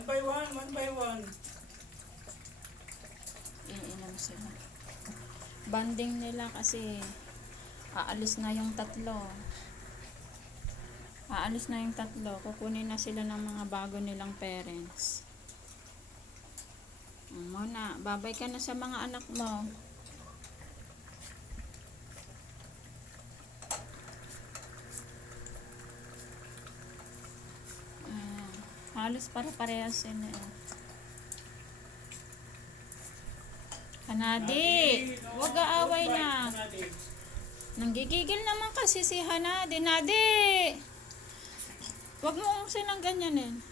One by one, one by one. Iinom sila. Banding nila kasi aalis na yung tatlo. Aalis na yung tatlo. Kukunin na sila ng mga bago nilang parents. Muna, babay ka na sa mga anak mo. Halos para-parehas sila. Hanadi, huwag aaway na. Nanggigigil naman kasi si Hanadi. Nadi, huwag mo silang ganyanin.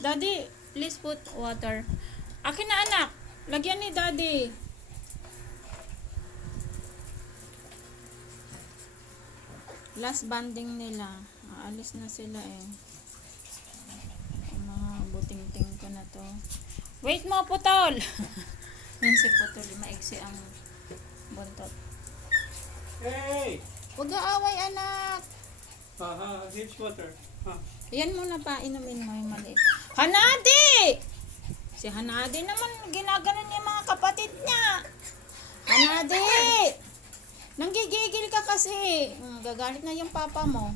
Daddy, please put water. Akin na anak, lagyan ni Daddy. Last banding nila. Aalis na sila eh. Mga buting-ting ko na to. Wait mo, putol! Yan si putol, maigsi ang buntot. Hey! Huwag aaway anak. Here's water. Yan muna pa, inumin mo yung maliit. Hanadi! Si Hanadi naman, ginaganon yung mga kapatid niya. Hanadi! Nanggigigil ka kasi. Gagalit na yung papa mo.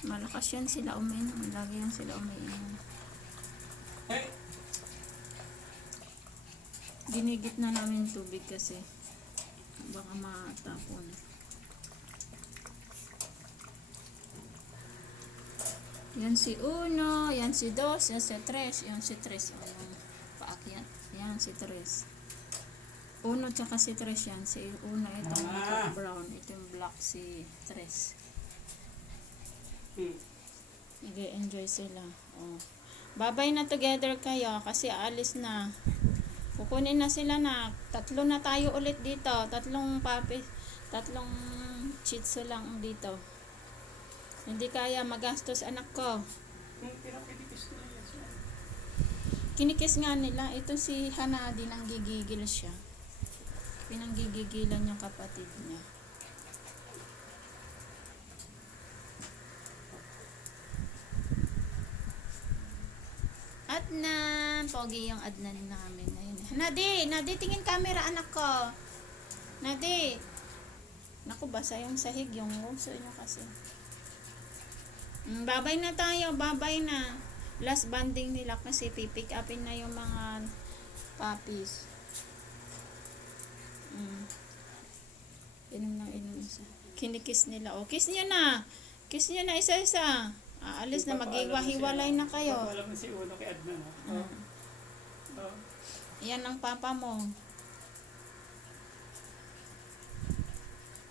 Malakas yan sila uminom. Lagi yan sila uminom. Hey! Ginigit na namin tubig kasi baka matapon. Yan si Uno, yan si Dos, yan si Tres, yan si Tres. Yung paakyat. Yan si Tres. Uno tsaka si Tres yan. Si Uno itong brown, itong black si Tres. Nag-enjoy sila. Oh. Babay na together kayo kasi alis na. Kukunin na sila na. Tatlo na tayo ulit dito. Tatlong chitso lang dito. Hindi kaya magastos anak ko. Kinikis nga nila. Ito si Hanadi nang gigigil siya. Pinanggigigilan yung kapatid niya. Adnan. Pogi yung Adnan namin. Ayun. Nadi, tingin camera anak ko. Nadi. Naku, basa yung sahig. Yung nguso nyo kasi. Babay na tayo. Babay na. Last banding nila kasi pipick upin na yung mga puppies. Inom na inom isa. Kinikis nila. O, kiss nyo na. Kiss nyo na isa-isa. Aalis na, mag-iwa-hiwalay na kayo. Alam mo si Uno kay Adnan. Yan ang papa mo.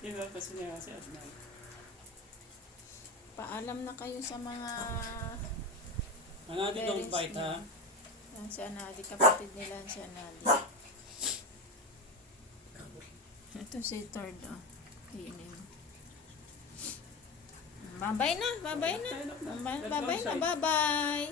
Diba kasi niya si Adnan. Paalam na kayo sa mga Hanadi, don't bite ha. yan si Anadi, kapatid nila si Anadi. Ito si third Iinim. Babay na. Babay na. Babay na. Bye-bye.